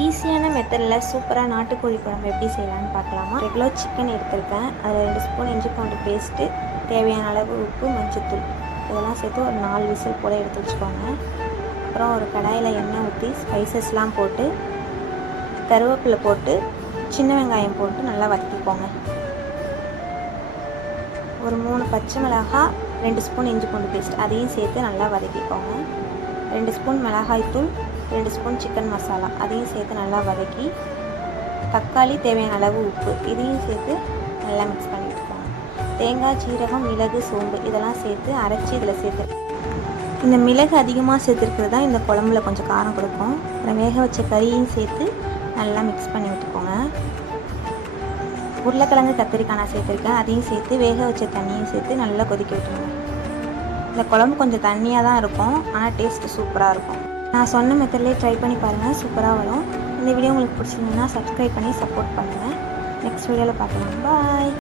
ஈஸியான மெத்தடில் சூப்பராக நாட்டுக்கோழி குழம்பு எப்படி செய்யலாம்னு பார்க்கலாமா? ரெகுலர் சிக்கன் எடுத்திருக்கேன். அதில் ரெண்டு ஸ்பூன் இஞ்சி பூண்டு பேஸ்ட்டு தேவையான அளவு உப்பு மஞ்சத்தூள். இதெல்லாம் சேர்த்து ஒரு நாலு விசில் போல் எடுத்து வச்சுக்கோங்க. அப்புறம் ஒரு கடாயில் எண்ணெய் ஊற்றி ஸ்பைசஸ்லாம் போட்டு கருவேப்பிலை போட்டு சின்ன வெங்காயம் போட்டு நல்லா வதக்கிக்கோங்க. ஒரு மூணு பச்சை மிளகாய் ரெண்டு ஸ்பூன் இஞ்சி பூண்டு பேஸ்ட் அதையும் சேர்த்து நல்லா வதக்கிக்கோங்க. ரெண்டு ஸ்பூன் மிளகாய் தூள் ரெண்டு ஸ்பூன் சிக்கன் மசாலா. அதையும் சேர்த்து நல்லா வதக்கி தக்காளி தேவையான அளவு உப்பு இதையும் சேர்த்து நல்லா மிக்ஸ் பண்ணி விட்டுக்கோங்க தேங்காய் சீரகம் மிளகு சோம்பு இதெல்லாம் சேர்த்து அரைச்சி இதில் சேர்த்து இந்த மிளகு அதிகமாக சேர்த்துருக்கிறது தான் இந்த குழம்புல கொஞ்சம் காரம் கொடுக்கும். அப்புறம் வேக வச்ச கறியையும் சேர்த்து நல்லா மிக்ஸ் பண்ணி விட்டுக்கோங்க. உருளைக்கிழங்கு கத்திரிக்காய் நான் சேர்த்துருக்கேன். அதையும் சேர்த்து வேக வச்ச தண்ணியும் சேர்த்து நல்லா கொதிக்க விட்டுருங்க. இந்த குழம்பு கொஞ்சம் தண்ணியாக தான் இருக்கும் ஆனால் டேஸ்ட்டு சூப்பராக இருக்கும். நான் சொன்ன மெத்தட்லேயே ட்ரை பண்ணி பாருங்கள் சூப்பராக வரும். இந்த வீடியோ உங்களுக்கு பிடிச்சிருந்ததுன்னா சப்ஸ்கிரைப் பண்ணி சப்போர்ட் பண்ணுங்கள் நெக்ஸ்ட் வீடியோவில் பார்க்கலாம். பாய்